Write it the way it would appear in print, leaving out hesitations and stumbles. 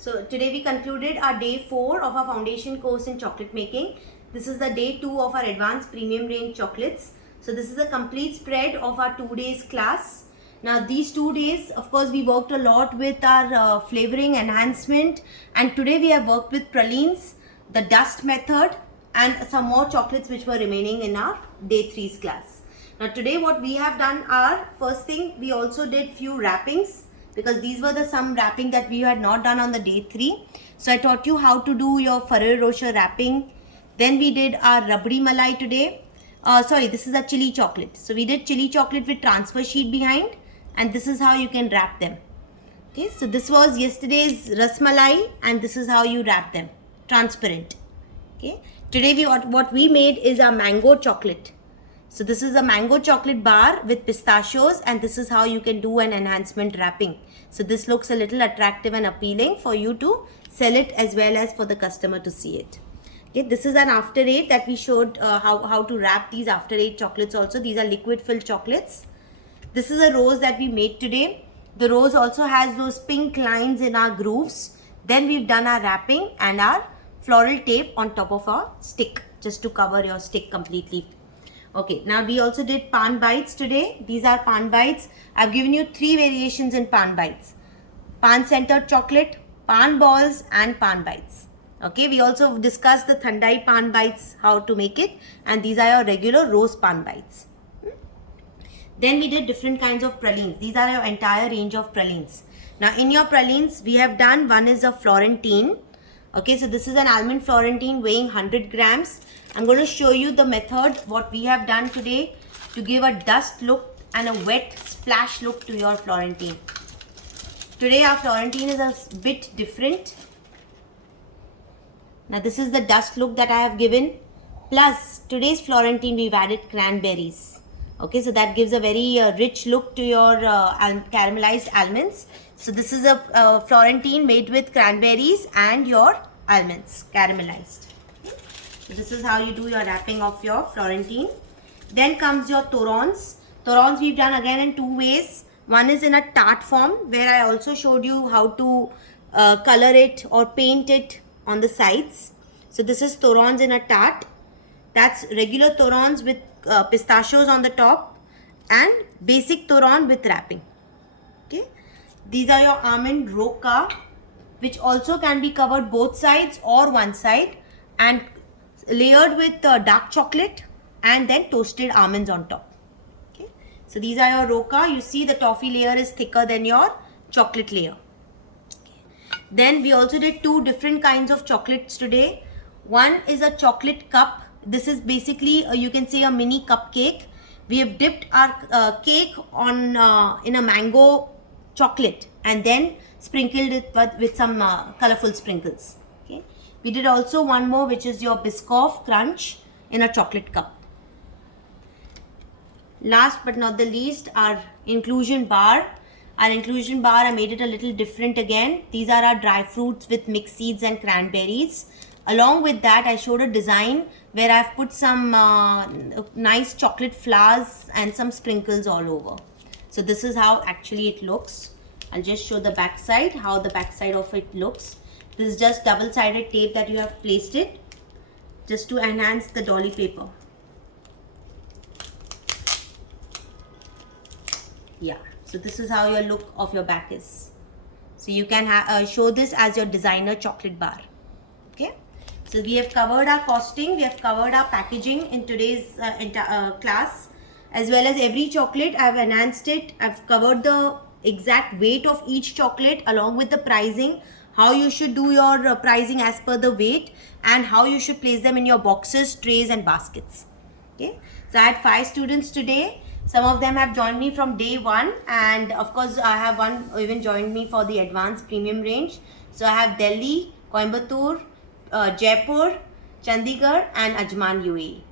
So today we concluded our day 4 of our foundation course in chocolate making. This is the day 2 of our advanced premium range chocolates. So this is a complete spread of our 2 days class. Now these 2 days, of course, we worked a lot with our flavoring enhancement, and today we have worked with pralines, the dust method, and some more chocolates which were remaining in our day 3's class. Now today what we have done are, first thing, we also did few wrappings, because these were the some wrapping that we had not done on the day 3. So I taught you how to do your Ferrero Rocher wrapping. Then we did our Rabdi Malai today. This is a chili chocolate. So we did chili chocolate with transfer sheet behind, and this is how you can wrap them. Okay, so this was yesterday's Ras Malai, and this is how you wrap them, transparent. Okay, today what we made is a mango chocolate. So this is a mango chocolate bar with pistachios, and this is how you can do an enhancement wrapping. So this looks a little attractive and appealing for you to sell it as well as for the customer to see it. Okay, this is an after 8 that we showed how to wrap these after 8 chocolates also. These are liquid filled chocolates. This is a rose that we made today. The rose also has those pink lines in our grooves. Then we've done our wrapping and our floral tape on top of our stick, just to cover your stick completely. Okay, now we also did pan bites today. These are pan bites. I've given you 3 variations in pan bites: pan centered chocolate, pan balls, and pan bites. Okay, we also discussed the Thandai pan bites, how to make it, and these are your regular rose pan bites. Then we did different kinds of pralines. These are your entire range of pralines. Now in your pralines, we have done, one is a Florentine. Okay, so this is an almond Florentine weighing 100 grams. I'm going to show you the method, what we have done today to give a dust look and a wet splash look to your Florentine. Today our Florentine is a bit different. Now this is the dust look that I have given. Plus today's Florentine we've added cranberries. Okay, so that gives a very rich look to your caramelized almonds. So this is a Florentine made with cranberries and your almonds caramelized. Okay. So this is how you do your wrapping of your Florentine. Then comes your torrons. Torrons we've done again in 2 ways. One is in a tart form, where I also showed you how to color it or paint it on the sides. So this is torrons in a tart. That's regular torrons with pistachios on the top, and basic torron with wrapping. Okay, these are your almond roca, which also can be covered both sides or one side, and layered with dark chocolate and then toasted almonds on top. Okay, so these are your roca. You see the toffee layer is thicker than your chocolate layer. Okay. Then we also did 2 different kinds of chocolates today. One is a chocolate cup. This is basically you can say a mini cupcake. We have dipped our cake on in a mango chocolate and then sprinkled it with some colorful sprinkles. Okay. We did also one more, which is your Biscoff crunch in a chocolate cup. Last but not the least, our inclusion bar. Our inclusion bar, I made it a little different again. These are our dry fruits with mixed seeds and cranberries. Along with that, I showed a design where I've put some nice chocolate flowers and some sprinkles all over. So this is how actually it looks. I'll just show the back side, how the back side of it looks. This is just double-sided tape that you have placed it just to enhance the dolly paper. Yeah, so this is how your look of your back is. So you can show this as your designer chocolate bar. Okay. So we have covered our costing, we have covered our packaging in today's class, as well as every chocolate. I have enhanced it. I've covered the exact weight of each chocolate along with the pricing, how you should do your pricing as per the weight, and how you should place them in your boxes, trays and baskets. Okay. So I had 5 students today. Some of them have joined me from day 1, and of course I have one even joined me for the advanced premium range. So I have Delhi, Coimbatore, Jaipur, Chandigarh and Ajman, UAE.